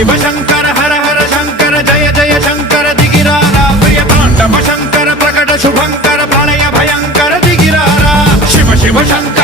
शिव शंकर हर हर शंकर जय जय शंकर दिगिरारा प्रिय तांडव शंकर प्रकट शुभंकर प्रलय भयंकर दिगिरारा शिव शिव शंकर